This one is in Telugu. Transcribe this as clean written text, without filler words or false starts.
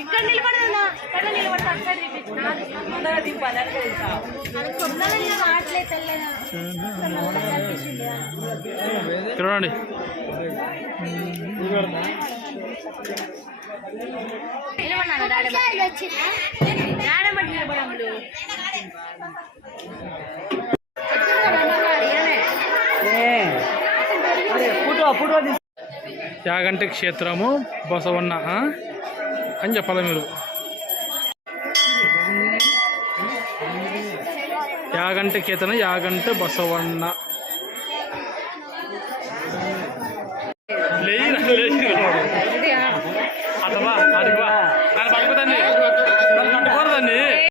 ఇక్కడ నిలబడదా ఇక్కడ నిలబడతా చూడండి యాగంటి క్షేత్రము బసవన్న అని చెప్పాలి మీరు. యాగంటి క్షేత్రం యాగంటి బసవన్న.